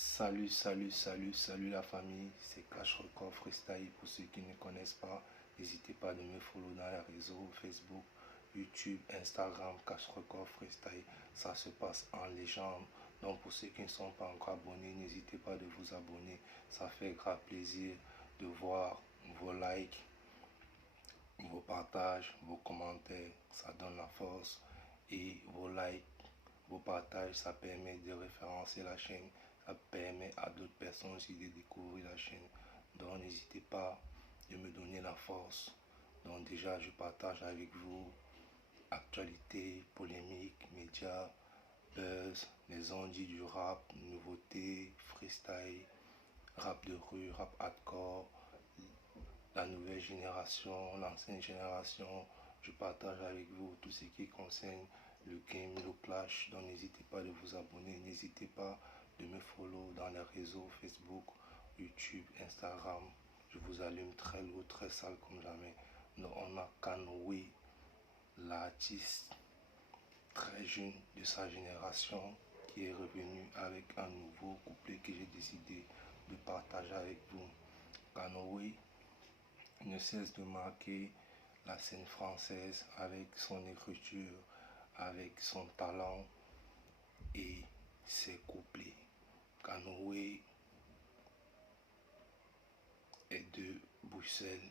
Salut la famille, c'est Cash Record Freestyle. Pour ceux qui ne connaissent pas, n'hésitez pas à me follow dans les réseaux Facebook, YouTube, Instagram, Cash Record Freestyle. Ça se passe en légende. Donc pour ceux qui ne sont pas encore abonnés, n'hésitez pas de vous abonner. Ça fait grave plaisir de voir vos likes, vos partages, vos commentaires. Ça donne la force. Et vos likes, vos partages, ça permet de référencer la chaîne. Ça permet à d'autres personnes aussi de découvrir la chaîne. Donc n'hésitez pas de me donner la force. Donc déjà je partage avec vous actualité, polémique, médias, buzz, les ondits du rap, nouveautés, freestyle, rap de rue, rap hardcore, la nouvelle génération, l'ancienne génération. Je partage avec vous tout ce qui concerne le game, le clash. Donc n'hésitez pas de vous abonner, n'hésitez pas de me follow dans les réseaux Facebook, YouTube, Instagram. Je vous allume très lourd, très sale comme jamais. Donc on a Kanowe, l'artiste très jeune de sa génération, qui est revenu avec un nouveau couplet que j'ai décidé de partager avec vous. Kanowe ne cesse de marquer la scène française avec son écriture, avec son talent et ses couplets. Kanowe est de Bruxelles.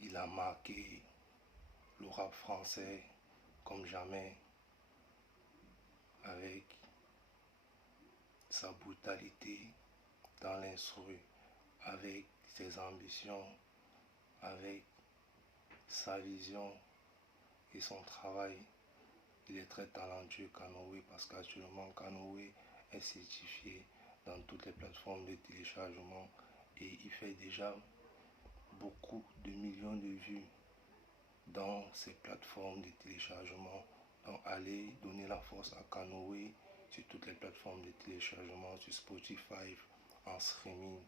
Il a marqué le rap français comme jamais avec sa brutalité dans l'instru, avec ses ambitions, avec sa vision et son travail. Il est très talentueux, Kanowe, parce qu'actuellement Kanowe est certifié dans toutes les plateformes de téléchargement et il fait déjà beaucoup de millions de vues dans ces plateformes de téléchargement. Donc allez donner la force à Kanowe sur toutes les plateformes de téléchargement, sur Spotify, en streaming.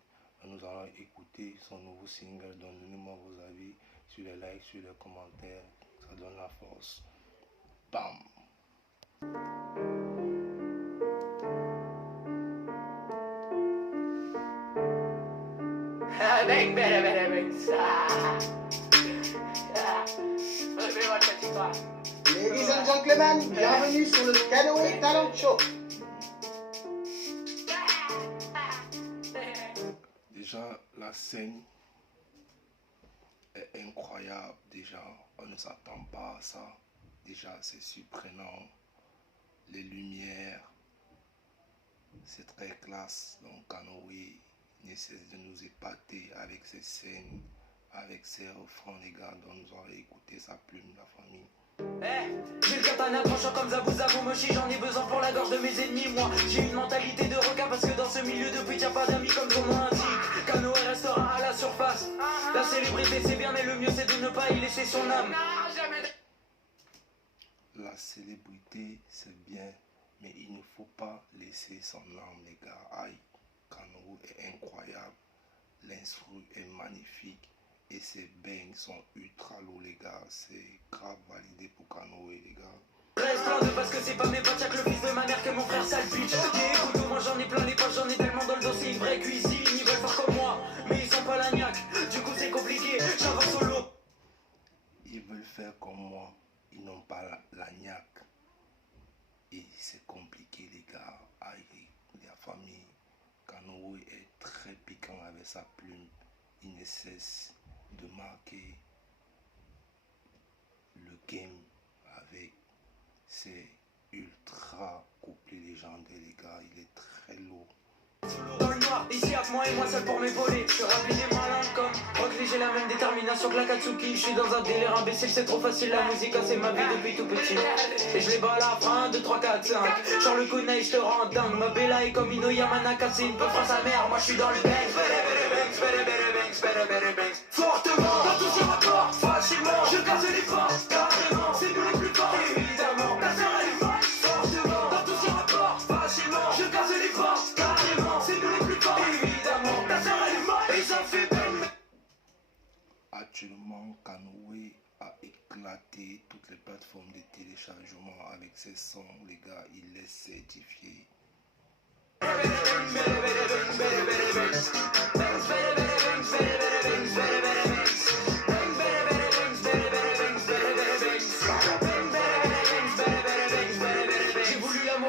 Nous allons écouter son nouveau single. Donnez-moi vos avis sur les likes, sur les commentaires. Ça donne la force. Bam! Ladies and gentlemen, bienvenue sur le Kanowe Talent Show. Déjà, la scène est incroyable. Déjà, on ne s'attend pas à ça. Déjà, c'est surprenant. Les lumières, c'est très classe. Donc, Kanowe ne cesse de nous épater avec ses scènes, avec ses refrains, les gars. Donc, nous allons écouter sa plume, la famille. J'ai le katana tranchant comme Zabou Moshi, j'en ai besoin pour la gorge de mes ennemis. Moi j'ai une mentalité de requin parce que dans ce milieu de pute y'a pas d'amis comme son nom indique. Kanowe restera à la surface. La célébrité c'est bien mais le mieux c'est de ne pas y laisser son âme. La célébrité c'est bien mais il ne faut pas laisser son âme, les gars. Aïe, Kanowe est incroyable. L'instru est magnifique. Et ces bangs sont ultra lourds, les gars. C'est grave validé pour Kanowe, les gars. Reste loin de parce que c'est pas mes potes, y'a que le fils de ma mère que mon frère sale bitch. Écoute, moi j'en ai plein les poches, j'en ai tellement dans le dos, c'est une vraie cuisine. Ils veulent faire comme moi, mais ils sont pas la niaque. Du coup c'est compliqué, j'avance solo. Ils veulent faire comme moi, ils n'ont pas la niaque. Et c'est compliqué, les gars. Aïe, la famille. Kanowe est très piquant avec sa plume. Il ne cesse de marquer le game avec ses ultra couplets légendaires, les gars. Il est très lourd. Dans le noir, ici avec moi et moi seul pour m'épauler. Je remplis des malins comme Rockly, j'ai la même détermination que la Katsuki. Je suis dans un délire imbécile, c'est trop facile. La musique, c'est ma vie depuis tout petit. Et je les bats à la fin, 2, 3, 4, 5. Genre le Kunai, je te rends dingue. Ma Bella est comme Inoyama Nakase, une peu fra sa mère. Moi je suis dans le bang. Fortement, dans tous ces rapports, facilement. Je casse les portes, carrément. C'est nous les plus forts, évidemment. Ta sœur elle est forte, fortement. Dans tous ces rapports, facilement. Je casse les portes, carrément. C'est nous les plus forts, évidemment. Ta sœur elle est morte et ça fait peine. Actuellement, Kanowe a éclaté gâté toutes les plateformes de téléchargement avec ses sons, les gars, il est certifié.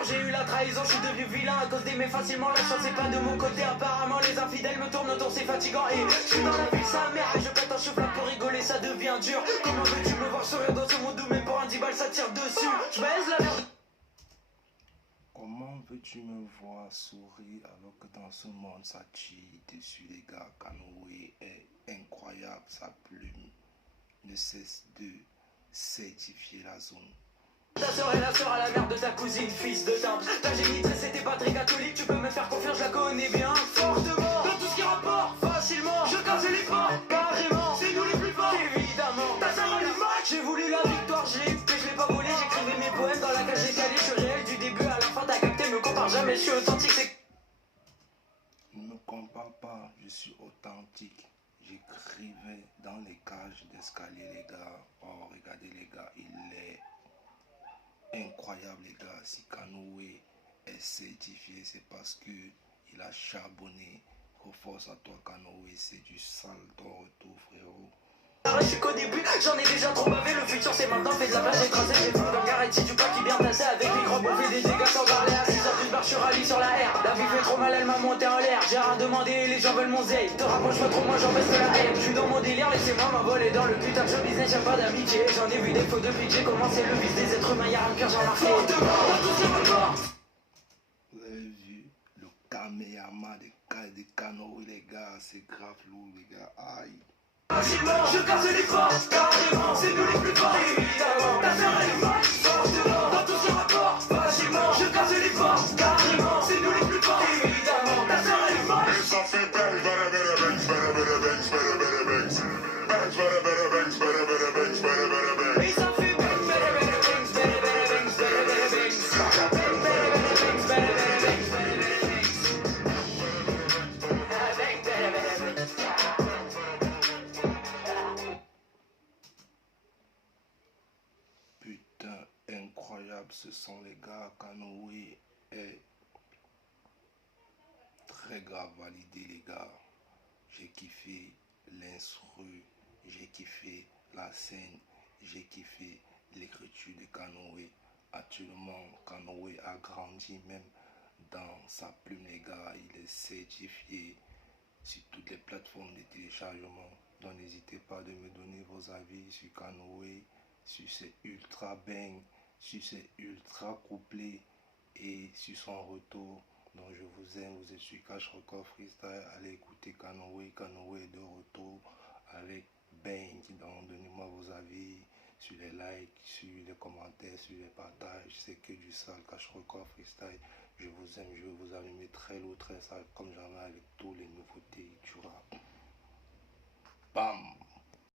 J'ai eu la trahison, je suis devenu vilain à cause d'aimer facilement. La chance c'est pas de mon côté, apparemment les infidèles me tournent autour, c'est fatigant. Et je suis dans la ville, sa mère, et je pète un cheveu pour rigoler, ça devient dur. Comment veux-tu me voir sourire dans ce monde où même pour un 10 balles ça tire dessus? Je baise la merde. Comment veux-tu me voir sourire alors que dans ce monde ça tire dessus, les gars? Kanoé est incroyable, sa plume ne cesse de certifier la zone. Ta sœur est la sœur à la mère de ta cousine, fils de timbre. Ta génitrice était pas très catholique, tu peux me faire confiance, je la connais bien. Fortement, dans tout ce qui rapporte, facilement. Je casse les portes, carrément. C'est nous les plus forts, évidemment. Ta sœur a le match, j'ai voulu la victoire, je l'ai eu, je l'ai pas volé. J'écrivais mes poèmes dans la cage j'ai calé, je suis réel du début à la fin. T'as capté, me compare jamais, je suis authentique, c'est. Ne me compare pas, je suis authentique. J'écrivais dans les cages d'escalier, les gars. Oh, regardez, les gars, il est incroyable, les gars. Si Kanoé est certifié, c'est parce que il a charbonné. Force à toi, Kanoé, c'est du sale ton retour, frérot. Je suis qu'au début, j'en ai déjà trop bavé. Le futur c'est maintenant, fais de la plage écrasée. J'ai fait dans garde, si tu pas qui bien tassé avec les grands on fait des dégâts sans parler. À 6h du bar, je suis rallye sur la R. La vie fait trop mal, elle m'a monté en l'air. J'ai rien demandé, les gens veulent mon zèle. Te rapproche pas trop, moi j'en baisse que la haine. Je suis dans mon délire, laissez-moi m'envoler dans le putain de show business, y'a pas d'amitié. J'en ai vu des faux depuis que j'ai commencé le vice des êtres humains, y'a un cœur, j'ai remarqué. Vous avez vu le Kameyama de Kanoé, les gars, c'est grave lourd, les gars. Aïe. Facilement, je casse les portes, carrément, c'est nous les plus forts, évidemment. Ta sœur elle est moche, fortement, dans tout ce rapport, facilement, je casse les portes, carrément, c'est nous les plus forts, évidemment. Ta sœur elle est moche. Et ça fait bang, bada bada bang, bada bada bang, bada bada bang, bang, bada bada bang, bada bada bang, bada bada bang. Et ça fait bang, bada bada bang, bada bada bang, bada bada bang, bang, bada bada bang, bada bada bang, bada bada bang. Putain, incroyable, ce sont les gars. Kanoé est très grave validé, les gars. J'ai kiffé l'instru, j'ai kiffé la scène, j'ai kiffé l'écriture de Kanoé. Actuellement, Kanoé a grandi même dans sa plume, les gars. Il est certifié sur toutes les plateformes de téléchargement. Donc n'hésitez pas de me donner vos avis sur Kanoé, sur ses ultra bang, sur ses ultra couplés et sur son retour. Donc je vous aime, vous êtes sur Cash Record Freestyle, allez écouter Kanoé est de retour avec Bang. Donc donnez-moi vos avis sur les likes, sur les commentaires, sur les partages, c'est que du sale. Cash Record Freestyle, je vous aime, je vais vous allumer très lourd, très sale, comme jamais avec tous les nouveautés du rap. Bam!